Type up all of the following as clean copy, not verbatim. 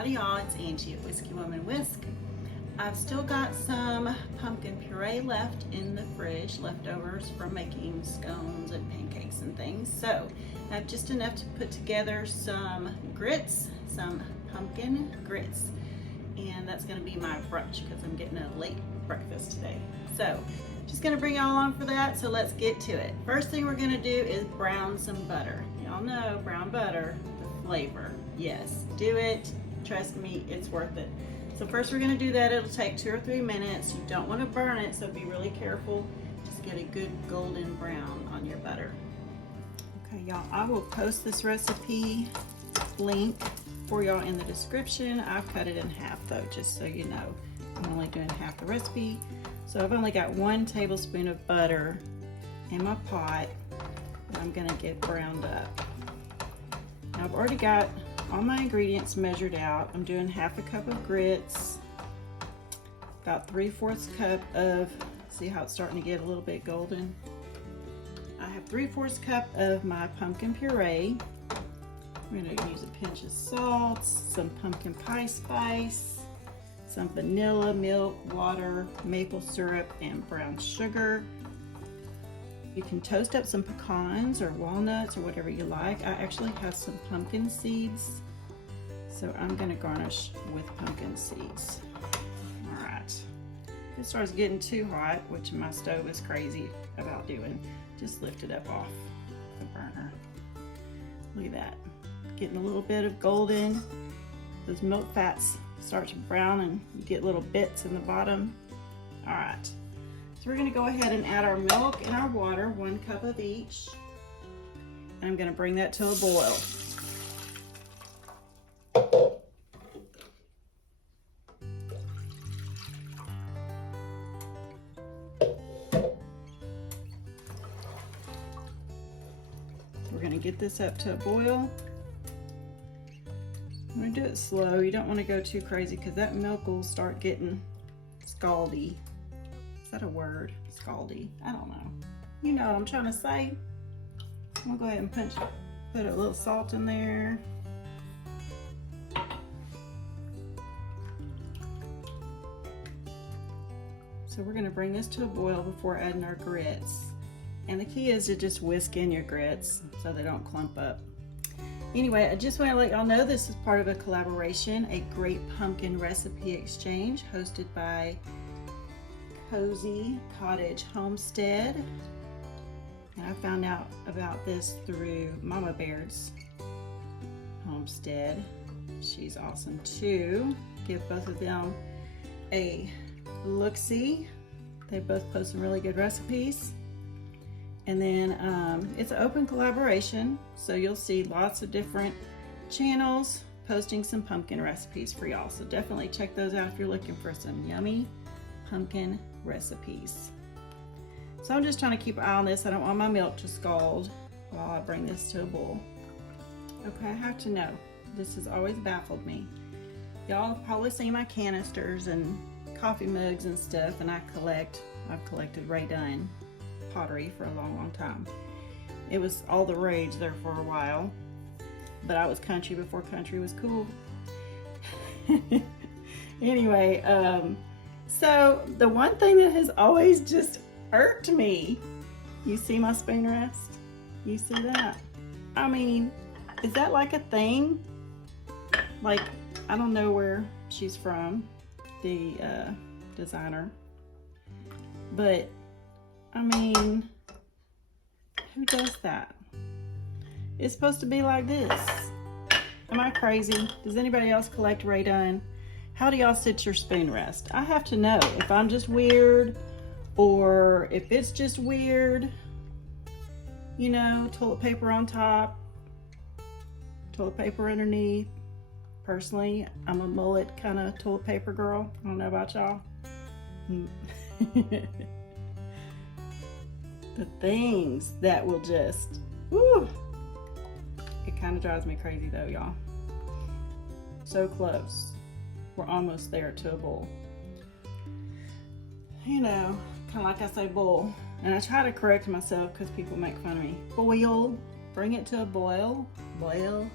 Howdy y'all, it's Angie at Whiskey Woman Whisk. I've still got some pumpkin puree left in the fridge, leftovers from making scones and pancakes and things. So I have just enough to put together some grits, some pumpkin grits. And that's gonna be my brunch because I'm getting a late breakfast today. So just gonna bring y'all along for that, so let's get to it. First thing we're gonna do is brown some butter. Y'all know brown butter, the flavor. Yes, do it. Trust me, it's worth it. So first we're gonna do that. It'll take 2 or 3 minutes. You don't wanna burn it, so be really careful. Just get a good golden brown on your butter. Okay, y'all, I will post this recipe link for y'all in the description. I've cut it in half though, just so you know. I'm only doing half the recipe. So I've only got 1 tablespoon of butter in my pot that I'm gonna get browned up. Now I've already got all my ingredients measured out. I'm doing half a cup of grits, about 3/4 cup of, see how it's starting to get a little bit golden? I have 3/4 cup of my pumpkin puree. I'm gonna use a pinch of salt, some pumpkin pie spice, some vanilla, milk, water, maple syrup, and brown sugar. You can toast up some pecans or walnuts or whatever you like. I actually have some pumpkin seeds, so I'm gonna garnish with pumpkin seeds. All right, if it starts getting too hot, which my stove is crazy about doing, just lift it up off the burner. Look at that, getting a little bit of golden. Those milk fats start to brown and you get little bits in the bottom. All right. So we're gonna go ahead and add our milk and our water, 1 cup of each. And I'm gonna bring that to a boil. We're gonna get this up to a boil. I'm gonna do it slow. You don't wanna go too crazy because that milk will start getting scaldy. Is that a word? Scaldy? I don't know. You know what I'm trying to say. I'm gonna go ahead and put a little salt in there. So we're gonna bring this to a boil before adding our grits. And the key is to just whisk in your grits so they don't clump up. Anyway, I just want to let y'all know this is part of a collaboration, a great pumpkin recipe exchange hosted by Cozy Cottage Homestead. And I found out about this through Mama Baird's homestead. She's awesome too. Give both of them a look-see. They both post some really good recipes. And then it's an open collaboration, so you'll see lots of different channels posting some pumpkin recipes for y'all. So definitely check those out if you're looking for some yummy pumpkin recipes. So I'm just trying to keep an eye on this. I don't want my milk to scald while I bring this to a boil. Okay, I have to know. This has always baffled me. Y'all have probably seen my canisters and coffee mugs and stuff, and I've collected Ray Dunn pottery for a long time. It was all the rage there for a while, but I was country before country was cool. Anyway, so the one thing that has always just irked me, you see my spoon rest? You see that? I mean, is that like a thing? Like, I don't know where she's from, the designer, but I mean, who does that? It's supposed to be like this. Am I crazy? Does anybody else collect Ray Dunn? How do y'all sit your spoon rest? I have to know if I'm just weird or if it's just weird. You know, toilet paper on top, toilet paper underneath. Personally, I'm a mullet kind of toilet paper girl. I don't know about y'all. The things that will just, woo, it kind of drives me crazy though, y'all. So close. We're almost there to a boil. You know, kind of like I say boil, and I try to correct myself because people make fun of me. Boil, bring it to a boil, boil.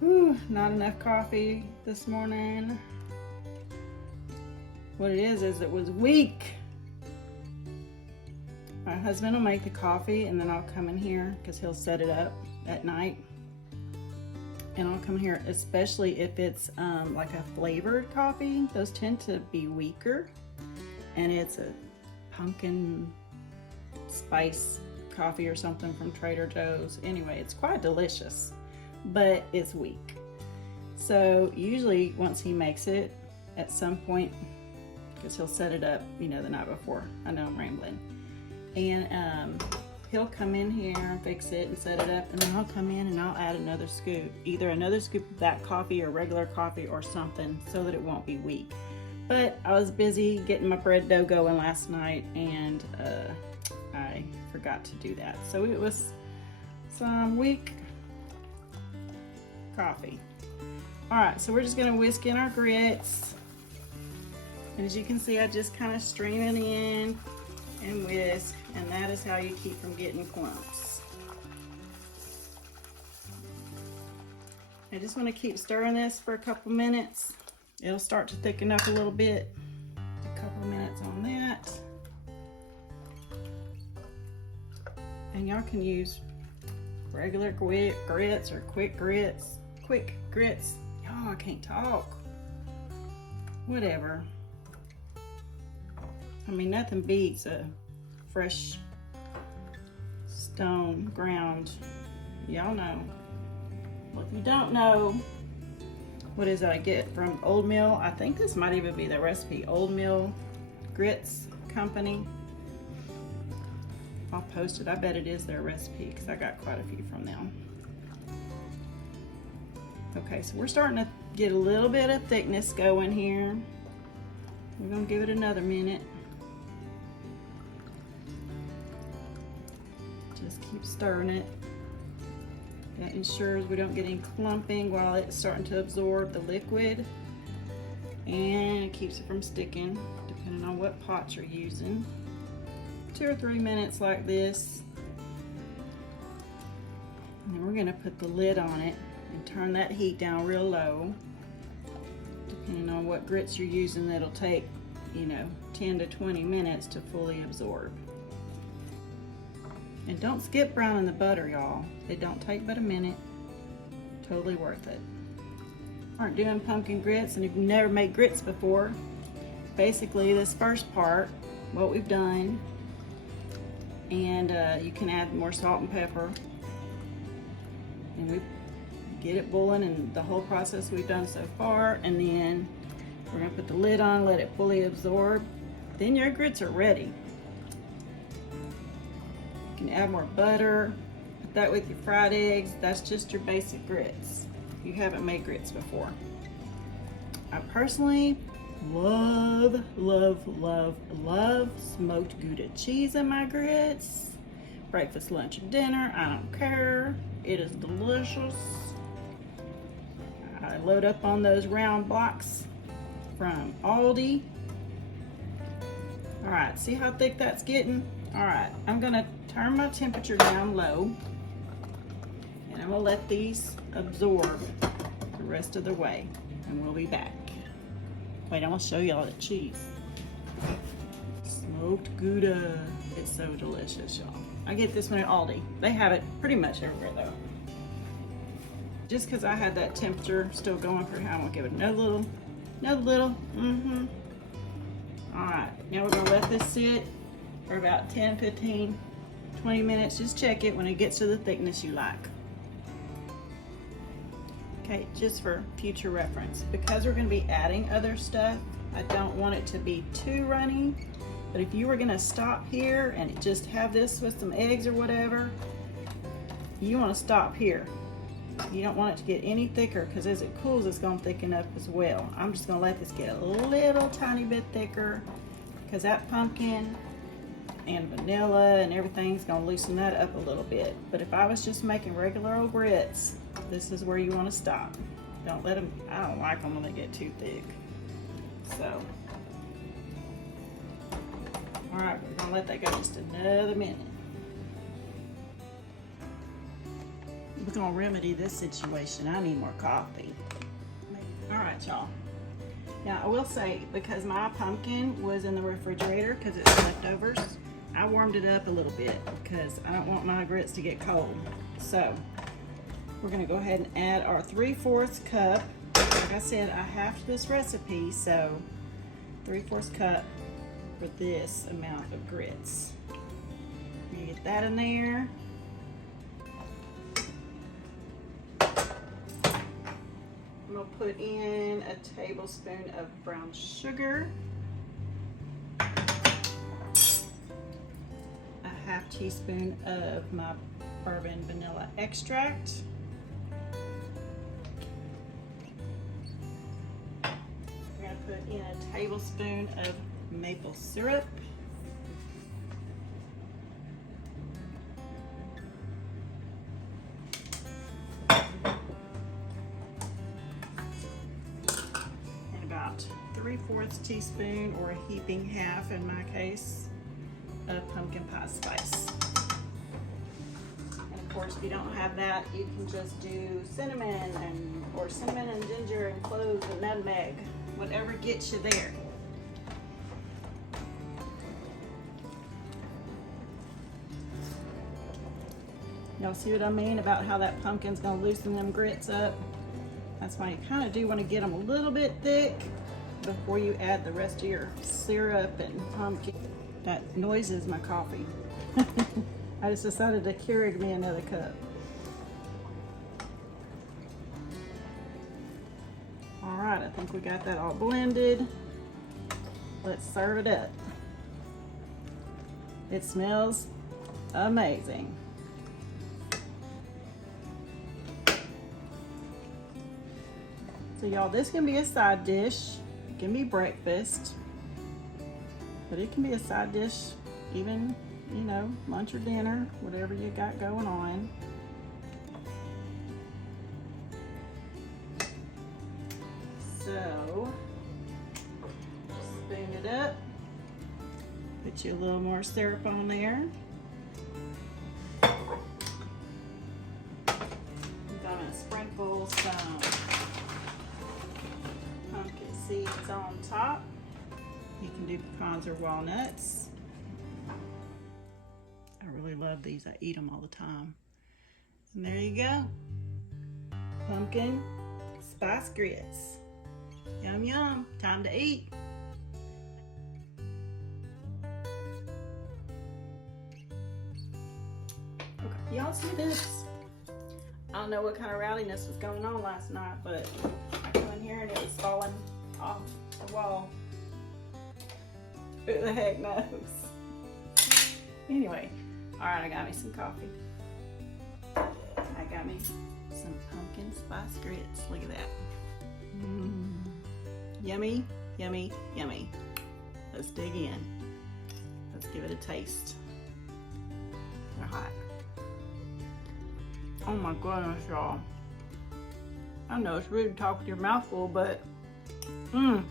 Whew, not enough coffee this morning. What it is it was weak. My husband will make the coffee and then I'll come in here because he'll set it up at night. And I'll come here, especially if it's like a flavored coffee. Those tend to be weaker. And it's a pumpkin spice coffee or something from Trader Joe's. Anyway, it's quite delicious, but it's weak. So usually once he makes it at some point, because he'll set it up, you know, the night before. I know I'm rambling. And he'll come in here and fix it and set it up, and then I'll come in and I'll add another scoop, either another scoop of that coffee or regular coffee or something, so that it won't be weak. But I was busy getting my bread dough going last night, and I forgot to do that. So it was some weak coffee. All right, so we're just gonna whisk in our grits. And as you can see, I just kind of stream it in and whisk, and that is how you keep from getting clumps. I just want to keep stirring this for a couple minutes. It'll start to thicken up a little bit. A couple minutes on that. And y'all can use regular grits or quick grits. Y'all, I can't talk. Whatever. I mean, nothing beats a fresh stone ground. Y'all know. Well, if you don't know, what is it I get from Old Mill? I think this might even be the recipe. Old Mill Grits Company. I'll post it. I bet it is their recipe because I got quite a few from them. Okay, so we're starting to get a little bit of thickness going here. We're gonna give it another minute. Just keep stirring it. That ensures we don't get any clumping while it's starting to absorb the liquid. And it keeps it from sticking, depending on what pot you're using. 2 or 3 minutes like this. And then we're gonna put the lid on it and turn that heat down real low. Depending on what grits you're using, that'll take, you know, 10 to 20 minutes to fully absorb. And don't skip browning the butter, y'all. They don't take but a minute. Totally worth it. Aren't doing pumpkin grits, and if you've never made grits before, basically this first part, what we've done, and you can add more salt and pepper, and we get it boiling, and the whole process we've done so far, and then we're gonna put the lid on, let it fully absorb. Then your grits are ready. You can add more butter, put that with your fried eggs. That's just your basic grits if you haven't made grits before. I personally love smoked Gouda cheese in my grits. Breakfast, lunch, and dinner, I don't care. It is delicious. I load up on those round blocks from Aldi. All right, see how thick that's getting? All right, I'm gonna turn my temperature down low, and I'm gonna let these absorb the rest of the way, and we'll be back. Wait, I'm gonna show y'all the cheese. Smoked Gouda. It's so delicious, y'all. I get this one at Aldi. They have it pretty much everywhere though. Just because I had that temperature still going for how I'm gonna give it another little. All right, now we're gonna let this sit for about 10, 15, 20 minutes. Just check it when it gets to the thickness you like. Okay, just for future reference, because we're gonna be adding other stuff, I don't want it to be too runny, but if you were gonna stop here and just have this with some eggs or whatever, you wanna stop here. You don't want it to get any thicker, because as it cools, it's gonna thicken up as well. I'm just gonna let this get a little tiny bit thicker, because that pumpkin and vanilla and everything's gonna loosen that up a little bit. But if I was just making regular old grits, this is where you want to stop. Don't let them, I don't like them when they get too thick. So, all right, we're gonna let that go just another minute. we're gonna remedy this situation. I need more coffee. All right, y'all. Now I will say, because my pumpkin was in the refrigerator because it's leftovers, I warmed it up a little bit because I don't want my grits to get cold. So we're gonna go ahead and add our 3/4 cup. Like I said, I halved this recipe, so 3/4 cup for this amount of grits. You get that in there. I'm gonna put in a tablespoon of brown sugar, a half teaspoon of my bourbon vanilla extract, I'm gonna put in a tablespoon of maple syrup, and about 3/4 teaspoon, or a heaping half in my case, of pumpkin pie spice. And of course, if you don't have that, you can just do cinnamon or cinnamon and ginger and cloves and nutmeg, whatever gets you there. Y'all see what I mean about how that pumpkin's gonna loosen them grits up? That's why you kind of do want to get them a little bit thick before you add the rest of your syrup and pumpkin. That noise is my coffee. I just decided to Keurig me another cup. All right, I think we got that all blended. Let's serve it up. It smells amazing. So y'all, this can be a side dish. It can be breakfast. But it can be a side dish, even, you know, lunch or dinner, whatever you got going on. So, spoon it up. Put you a little more syrup on there. I'm gonna sprinkle some pumpkin seeds on top. You can do pecans or walnuts. I really love these. I eat them all the time. And there you go. Pumpkin spice grits. Yum, yum. Time to eat. Okay, y'all see this? I don't know what kind of rowdiness was going on last night, but I come in here and it was falling off the wall. Who the heck knows? Anyway, all right, I got me some coffee. I got me some pumpkin spice grits. Look at that. Yummy, yummy, yummy. Let's dig in. Let's give it a taste. They're hot. Oh my goodness, y'all. I know it's rude to talk with your mouth full, but all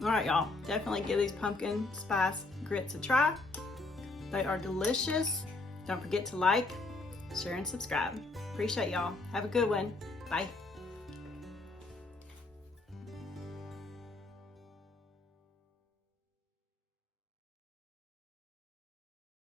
right, y'all, definitely give these pumpkin spice grits a try. They are delicious. Don't forget to like, share, and subscribe. Appreciate y'all. Have a good one. Bye.